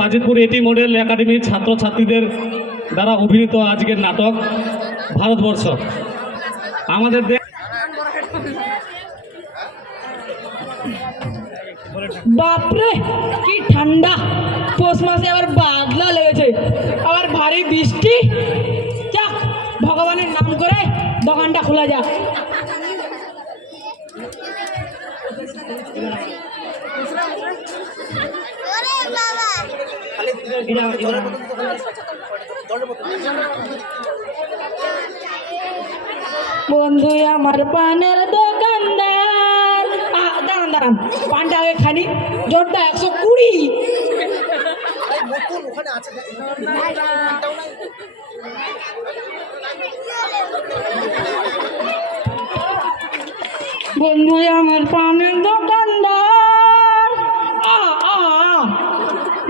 বাজিতপুর এটি মডেল একাডেমির ছাত্রছাত্রীদের দ্বারা অভিনীত আজকের নাটক ভারতবর্ষ। আমাদের বাপরে কি ঠান্ডা, পৌষ মাসে আবার বাদলা লেগেছে, আবার ভারী বৃষ্টি। যাক, ভগবানের নাম করে দোকানটা খোলা যাক। বন্ধু আমার পানের দোকানদার, দাঁড়ান দাঁড়ান, পানটা আগে খানি। জোরটা 120। বন্ধু আমার পানের দোকানদার,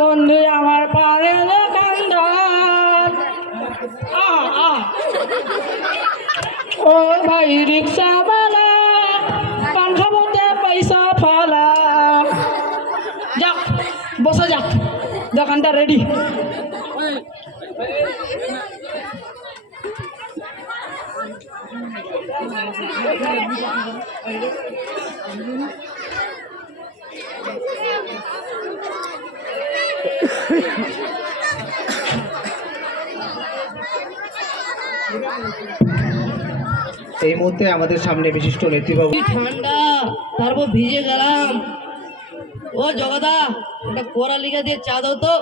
বন্ধু আমার পানের দোকানদার, ও ভাই রিক্সাওয়ালা, পান খাবতে পয়সা ফালা। যাক, বসা যাক, দোকানটা রেডি। এই মুহূর্তে আমাদের সামনে বিশিষ্ট নেতৃবাবু। ঠান্ডা, তারপর ভিজে গেলাম। ও জগদা, একটা কোরা লিখা দিয়ে চা দাও তো।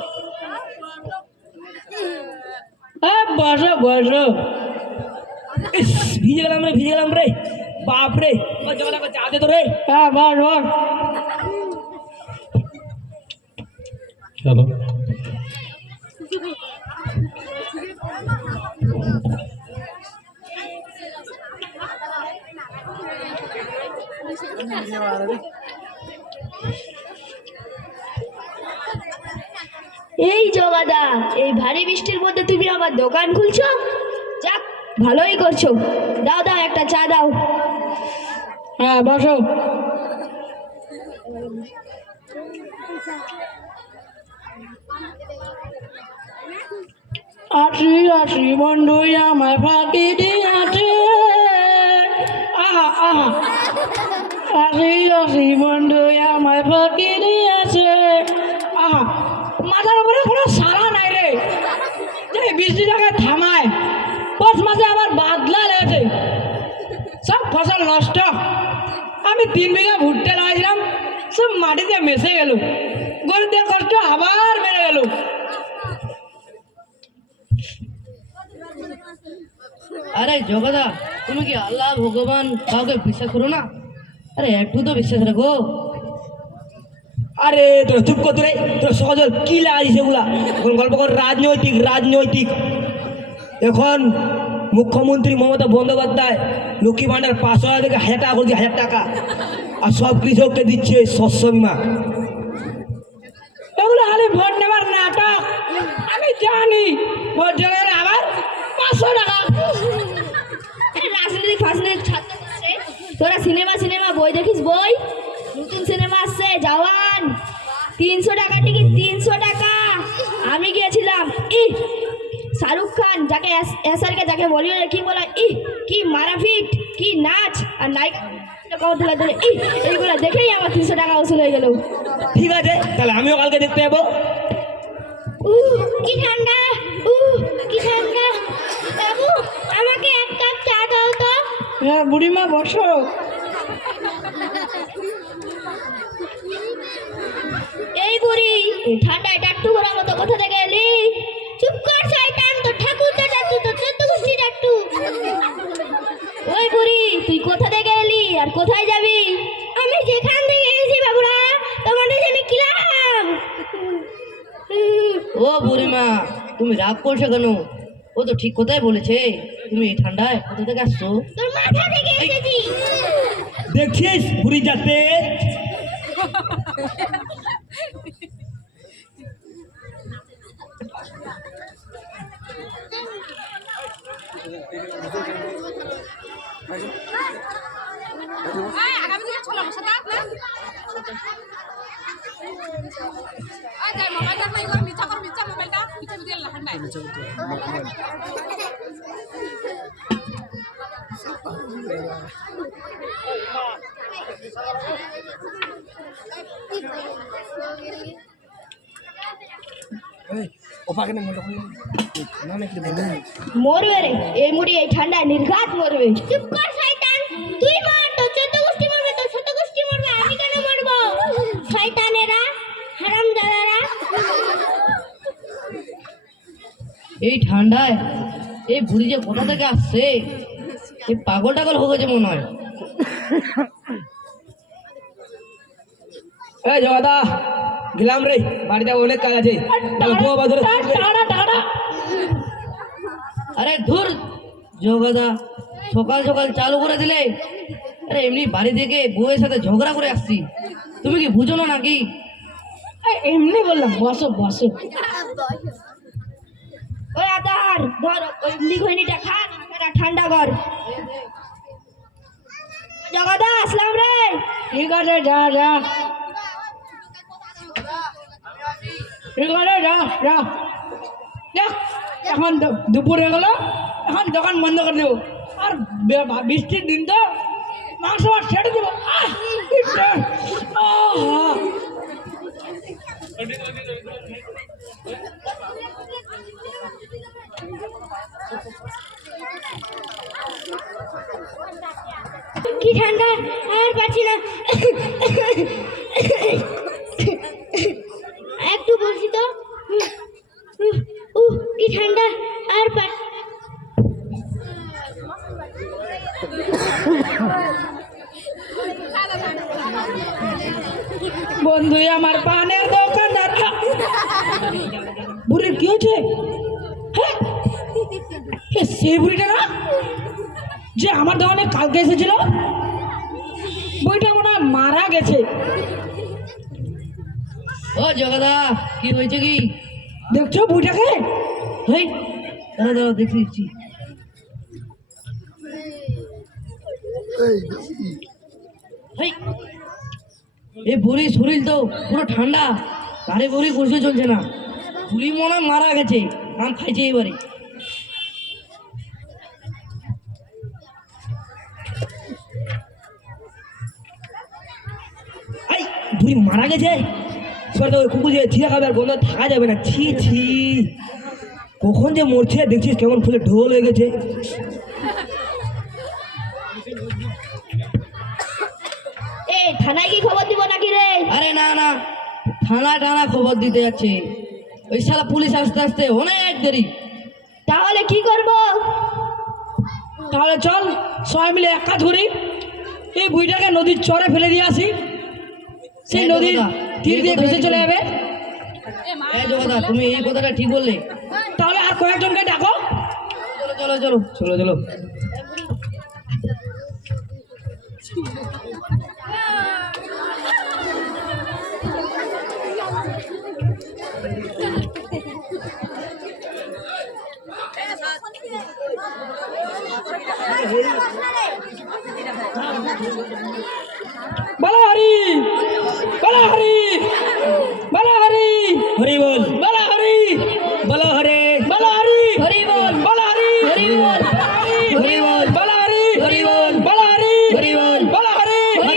বসো বসো। ভিজে গেলাম রে, ভিজে গেলাম রে, বাপরে। ও জগদা, চা দে তো রে। হ্যাঁ, বস বস। চলো। এই জগাদা, এই ভারী বৃষ্টির মধ্যে তুমি আবার দোকান খুলছো? যাক, ভালোই করছো। দাও দাও, একটা চা দাও। হ্যাঁ, বসো। আসি আসি বন্ধু আমার ফাঁকি দিয়াছে, আসি আসি বন্ধু আমার ফাঁকি দিয়াছে। মাথার উপরে কোনো সারা নাই রে, যে বৃষ্টিটাকে থামায়। পৌষ মাসে আবার বাদলা লেগেছে, সব ফসল নষ্ট। আমি 3 বিঘা ভুট্টা লাগাইছিলাম, সব মাটিতে মেশে গেল। গরিবদের কষ্ট আবার বেড়ে গেল। আরে জগদা, তুমি কি আল্লাহ ভগবান কাউকে বিশ্বাস করো না? আরে একটু তো বিশ্বাস রাখো। আরে তোর চুপ কর, তোরে তোর সহজ কি লাগাইছিস সেগুলা? এখন গল্প কর রাজনৈতিক। রাজনৈতিক এখন মুখ্যমন্ত্রী মমতা বন্দ্যোপাধ্যায় লক্ষ্মী ভাণ্ডার 500 টাকা থেকে 1000 টাকা করে দিয়ে 1000 টাকা, আর সব কৃষককে দিচ্ছে শস্য বিমা। এগুলো আরে ভোট নেবার নাটক, আমি জানি। ভোট জোগাড় আবার 500 টাকা। রাজনৈতিক ফাজনৈতিক ছাত্র রে, তোরা সিনেমা বই দেখিস? বই নতুন সিনেমা আসছে জওয়ান, 300 টাকা টিকিট, 300 টাকা। আমি গিয়েছিলাম। শাহরুখ খান যাকে এসআরকে যাকে বলিউডে কি বলা, কি মারাফিট, কি নাচ, আর নায়িকা এইগুলো দেখেই আমার 300 টাকা উসুল হয়ে গেল। ঠিক আছে, তাহলে আমিও কালকে দেখতে যাবো। কি ঠান্ডা, কি ঠান্ডা। বাবু, আমাকে 1 কাপ চা দাও তো। হ্যাঁ বুড়িমা, বসো। এই বুড়ি, ঠান্ডায় টাট্টু করার মতো কোথা থেকে এলি? চুপ কর শয়তান, তো ঠাকুরটা টাট্টু, তো 14 গোষ্ঠী টাট্টু। ওই বুড়ি, তুই কোথা থেকে এলি আর কোথায় যাবি? আমি যেখান থেকে এসেছি বাবুরা, তোমাদের আমি কিলাম। ও বুড়িমা, তুমি রাগ করছো কেন? ও তো ঠিক কথাই বলেছে। তুমি এই ঠান্ডায় কোথা থেকে আসছো? তোর মাথা থেকে এসেছি। দেখছিস বুড়ি যাতে। আগামী দিকে চলো আমার সাথে মরবে রে, এই মুড়ি এই ঠান্ডায় নির্ঘাত মরবে। চুপ কর শয়তান, তুই মর, তো চোদ্দ গোষ্ঠী মরবে, তো ছোট গোষ্ঠী মরবে, আমি কেন মরবো? শয়তানেরা, হারামজাদারা। এই ঠান্ডায় এই বুড়ি যে কোথা থেকে আসছে, এই পাগল টাগল হয়ে গেছে মনে হয়। এই জগাদা গেলাম রে, বাড়িতে অনেক কাজ আছে। আরে ধুর যোগাদা, সকাল সকাল চালু করে দিলে। আরে এমনি বাড়ি থেকে বউয়ের সাথে ঝগড়া করে আসছি, তুমি কি বুঝো না নাকি? এমনি বললাম বসো বসো। ওই আদার ধর, ওই লিখইনিটা খা, এটা ঠান্ডা কর। জগাদা আসলাম রে। ঠিক আছে, যা যা, ঠিক আছে, যা যা যা। এখন দুপুর হয়ে গেল, এখন দোকান বন্ধ করে দেবো। আর বৃষ্টির দিন তো মাংস আর ছেড়ে দেবো। কি ঠান্ডা, আর পারছি না। একটু বলছি তো, কি ঠান্ডা, আর পার। বন্ধু আমার পানের দোকানদার। বুড়ির কি হয়েছে? হ্যাঁ, সেই বুড়িটা না যে আমার দোকানে কালকে এসেছিল, বুড়িটা মনে হয় মারা গেছে। ও জগাদা, কি হয়েছে কি দেখছো বুড়িটাকে? হেই দাঁড়া দাঁড়া, দেখছি দেখছি। হেই, এই বুড়ির শরীর তো পুরো ঠান্ডা, গাড়ি বুড়ি বসে চলছে না। বুড়ি মনে হয় মারা গেছে, আম খাইছে এবারে। এই বুড়ি মারা গেছে, তো ওই কুকুর যে ছিঁড়া খাবে আর গন্ধ থাকা যাবে না। ছি ছি, কখন যে মরছে দেখছিস, কেমন ফুলে ঢোল হয়ে গেছে। এই থানায় কি খবর দিব নাকি রে? আরে না না, থানা টানা খবর দিতে যাচ্ছে, ওই শালা পুলিশ আসতে আসতে অনেক দেরি। তাহলে কি করব? তাহলে চল সবাই মিলে এক কাজ করি, এই বুড়িটাকে নদীর চরে ফেলে দিয়ে আসি, সেই নদীর তীর দিয়ে ভেসে চলে যাবে। এই জগদা, তুমি এই কথাটা ঠিক বললে। তাহলে আর কয়েকজনকে ডাকো। চলো চলো চলো চলো চলো। বলো হরি, বলো হরি, বলো হরি, হরি বল, বলো হরি, বলো হরে, বলো হরি, হরি বল, বলো হরি, হরি বল, হরি বল, বলো হরি, হরি বল, বলো হরি, হরি বল, বলো হরি, হরি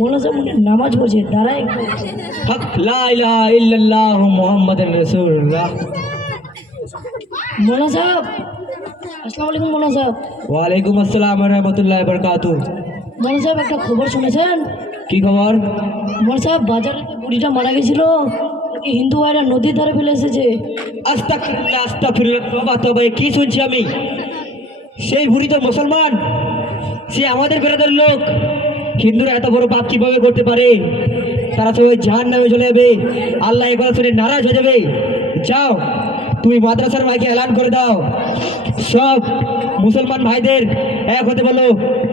মনে নামাজ পড়ছে দাঁড়ায় একটু। হক লা ইলাহা ইল্লাল্লাহু মুহাম্মাদুর রাসূলুল্লাহ। মৌলানা সাহেব, আসসালামু আলাইকুম মৌলানা সাহেব। ওয়ালাইকুম আসসালাম ওয়া রাহমাতুল্লাহি ওয়া বারাকাতুহু। মৌলানা সাহেব একটা খবর শুনেছেন? কি খবর? মৌলানা সাহেব বাজারে যে বুড়িটা মারা গেছিল ওকে হিন্দু ভাইরা নদীর ধারে ফেলে এসেছে। আস্তাগফিরুল্লাহ আস্তাগফিরুল্লাহ, তওবা তওবা, এ কি শুনছি আমি? সেই বুড়ি তো মুসলমান, সে আমাদের বেরাদের লোক। হিন্দুরা এত বড় পাপ কিভাবে করতে পারে? তারা সবাই জাহান্নামে চলে যাবে, আল্লাহ এই কথা শুনে নারাজ হয়ে যাবে। যাও তুমি মাদ্রাসার ভাইকে এলান করে দাও, সব মুসলমান ভাইদের এক হতে বলো,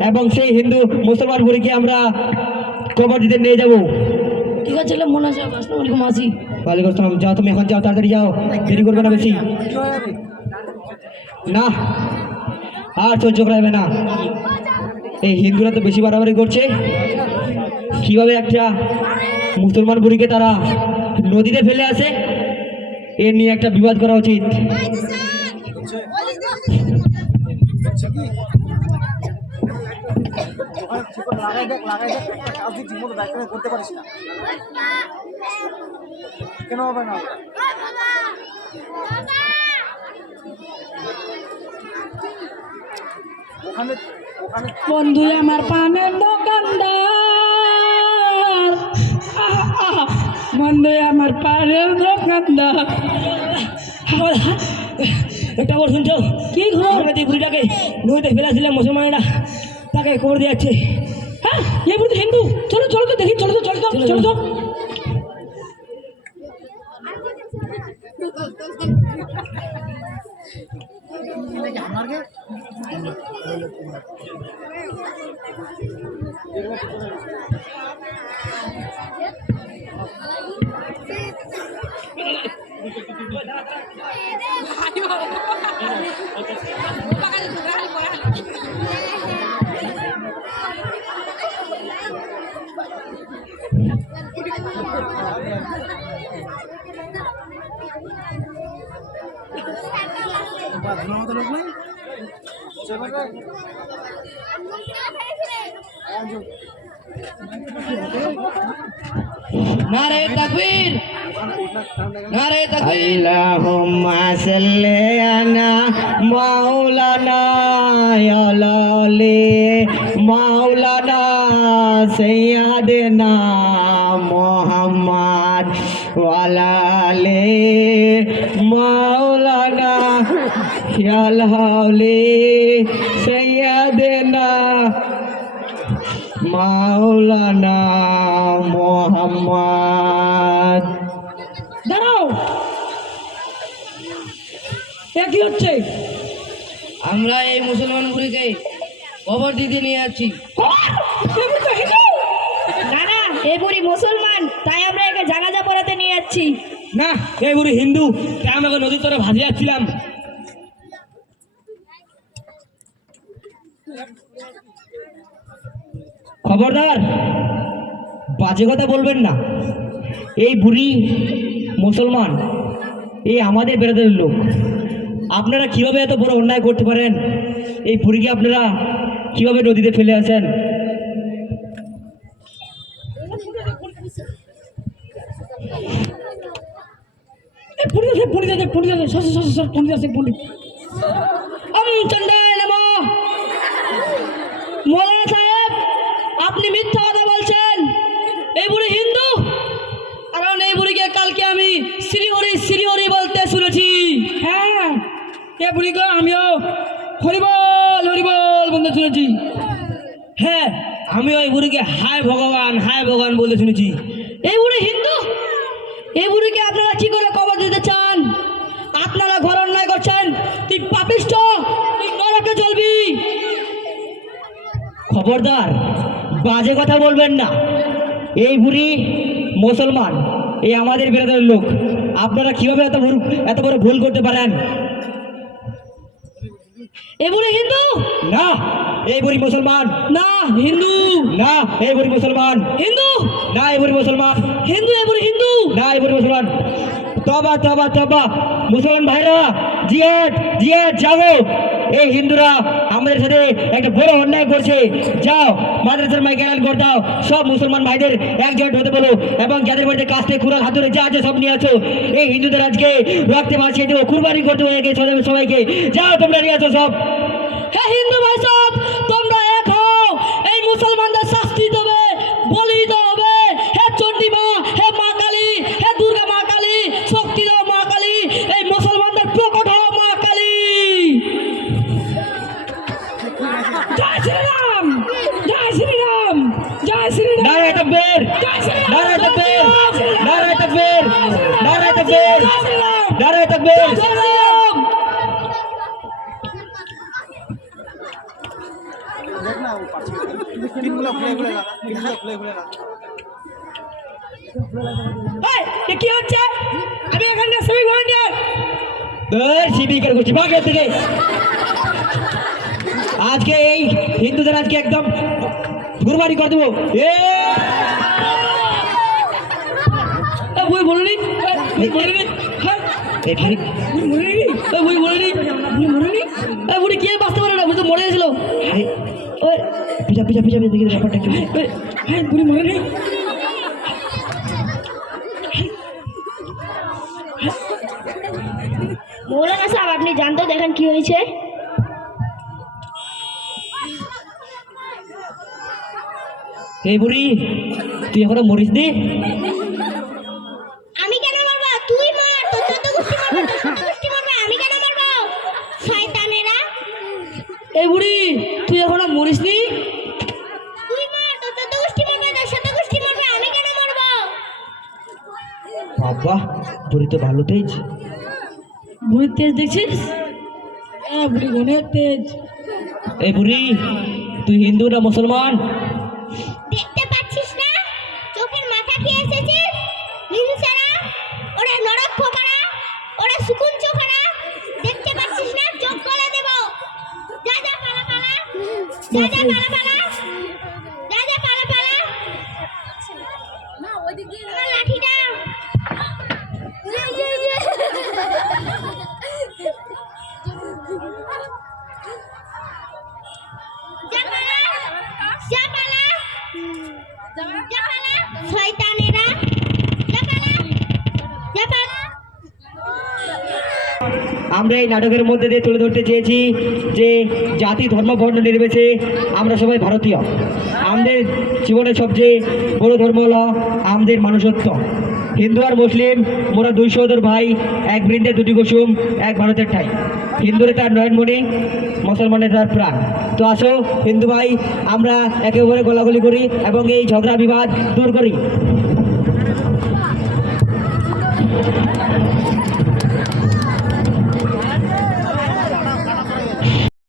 এবং সেই হিন্দু মুসলমান বুড়িকে আমরা কবর দিতে নিয়ে যাবো। ঠিক আছে মৌলানা সাহেব, আসসালামু আলাইকুম, আসি। ওয়ালাইকুম আসসালাম। যাও তুমি এখন, যাও তাড়াতাড়ি যাও, দেরি করবে না বেশি। না আর সহ্য করা যাবে না, এই হিন্দুরা তো বেশি বাড়াবাড়ি করছে। কিভাবে একটা মুসলমান বুড়িকে তারা নদীতে ফেলে আসে, এ নিয়ে একটা বিবাদ করা উচিত। বন্ধু আমার পানের দোকানদার, বন্ধু আমার পানের দোকানদার। একটা খবর শুনছো? কি খবর? এই বুড়িটাকে নদীতে ফেলেছিলাম মুসলমানেরা, তাকে খবর দিয়ে যাচ্ছে। হ্যাঁ, এই বুড়ি হিন্দু। চলো চলো তো দেখি, চলো তো চলো তো চলো তো। নারে তাকবীর, নারে তাকবীর। আল্লাহুম্মা সাল্লি আলা মাওলানা আলালি মাওলানা সাইয়্যিদিনা মুহাম্মদ ওয়া আলা আলি মাওলানা আলালি সাইয়্যিদিনা মাওলানা মুহাম্মদ। দাঁড়াও, এ কি হচ্ছে? আমরা এই মুসলমান বুড়িকে কবর দিতে নিয়ে যাচ্ছি। না না, এই বুড়ি মুসলমান, তাই আমরা একে জানাজা পড়াতে নিয়ে যাচ্ছি। না, এই বুড়ি হিন্দু, তাই আমাকে নদীর তরে ভাসে যাচ্ছিলাম। খবরদার, বাজে কথা বলবেন না। এই বুড়ি মুসলমান, এই আমাদের বেড়াদের লোক। আপনারা কিভাবে এত বড় অন্যায় করতে পারেন? এই বুড়িকে আপনারা কিভাবে নদীতে ফেলে আসেন? মৌলানা সাহেব, আপনি মিথ্যা কথা বলছেন। এই বুড়ি হিন্দু, কারণ এই বুড়িকে কালকে আমি শ্রীহরি বলতে শুনেছি। হ্যাঁ, এই বুড়িকে আমিও হরিবল বলতে শুনেছি। হ্যাঁ, আমিও এই বুড়িকে হায় ভগবান বলতে শুনেছি। এই বুড়ি হিন্দু, এই বুড়িকে আপনারা কি করে কবর দিতে চান? আপনারা ঘর অন্যায় করছেন, তুই পাপিষ্ঠ, তুই নরকে জ্বলবি। খবরদার, বাজে কথা বলবেন না। এই বুড়ি মুসলমান, এই আমাদের বিরাদরের লোক। আপনারা কিভাবে এত বড় ভুল করতে পারেন? এই বুড়ি হিন্দু না, এই বুড়ি মুসলমান। না, হিন্দু না, এই বুড়ি মুসলমান। হিন্দু না, এই বুড়ি মুসলমান। হিন্দু, এই বুড়ি হিন্দু না, এই বুড়ি মুসলমান। তবা তবা তবা, মুসলমান ভাইরা, জিহাদ জিহাদ, যাবো। এই হিন্দুরা আমাদের সাথে একটা বড় অন্যায় করছে। যাও মাদ্রাসার মাইকে এলান করে দাও, সব মুসলমান ভাইদের একজোট হতে বলো এবং যাদের বাড়িতে কাস্তে কুড়াল হাতুড়ে যা আছে সব নিয়ে আসো। এই হিন্দুদের আজকে রক্তে ভাসিয়ে দেবো, কুরবানি করতে হয়ে গেছে সবাইকে। যাও তোমরা নিয়ে আসো সব। হে হিন্দু ভাই সব, তোমরা এক হও, এই মুসলমানদের শাস্তি দেবে, বলি দিতে হবে। হে চণ্ডী মা, হে মা কালী, হে দুর্গা মা কালী, শক্তি দাও মা কালী, এই মুসলমানদের প্রকট হও মা কালী। জয় শ্রীরাম, জয় শ্রীরাম, জয় শ্রীরাম। নারায়ে তাকবীর, জয় শ্রীরাম, নারায়ে তাকবীর, নারায়ে তাকবীর, নারায়ে তাকবীর, জয় শ্রীরাম, নারায়ে তাকবীর। জয় শ্রীরাম। এই, এ কি হচ্ছে? আমি এখানে সিভিক ভলান্টিয়ার। শিবিকার করছি ভাগ এর থেকে। আজকে এই হিন্দুদের আজকে একদম কুরবানি করে দেবো। বই বলিনি, বলিনি, বই বলিনি, বলিনি। বুড়ি কে বাঁচতে পারে না, বুড়ি তো মরে গেছিল। পিছা পিছা পিছা দেখি ব্যাপারটা কি। হ্যাঁ বুড়ি মরেনি। মৌলানা সাহেব, আপনি জানতো দেখেন কি হয়েছে? এই বুড়ি তুই এখনো মরিস নি? আমি কেন মারবো? তুই মার, তোর চোদ্দ গোষ্ঠী মারবে, তোর 17 গোষ্ঠী মারবে, আমি কেন মারবো? শয়তানেরা। এই বুড়ি তুই এখনো মরিসনি? তুই মার, তোর 14 গোষ্ঠী মারবে, তোর 17 গোষ্ঠী মারবে, আমি কেন মারবো? বাবা বুড়ি তো ভালো তেজ। বুড়ির তেজ দেখছিস? হ্যাঁ বুড়ি অনেক তেজ। এই বুড়ি তুই হিন্দু না মুসলমান? দেখতে পাচ্ছিস না? চোখের মাথা খেয়ে এসেছিস? হিংসারা, ওরা নরক খোকারা, ওরা সুকুন চোখারা। দেখতে পাচ্ছিস না? চোখ গলে দেব। যা যা পালা পালা, যা যা পালা পালা, যা যা পালা পালা। না ওইদিকে আমার লাঠিটা। যা পালা, যা পালা, যা পালা, শয়তানেরা, যা পালা, যা পালা। আমরা এই নাটকের মধ্যে দিয়ে তুলে ধরতে চেয়েছি যে জাতি ধর্ম বর্ণ নির্বিশেষে আমরা সবাই ভারতীয়। আমাদের জীবনের সবচেয়ে বড় ধর্ম হলো আমাদের মানুষত্ব। হিন্দু আর মুসলিম মোরা 2 সহোদর ভাই, এক বৃন্দে 2টি কুসুম, এক ভারতের ঠাই। হিন্দুরে তার নয়নমণি, মুসলমানের তার প্রাণ। তো আসো হিন্দু ভাই, আমরা একে অপরে গোলাগুলি করি এবং এই ঝগড়া বিবাদ দূর করি।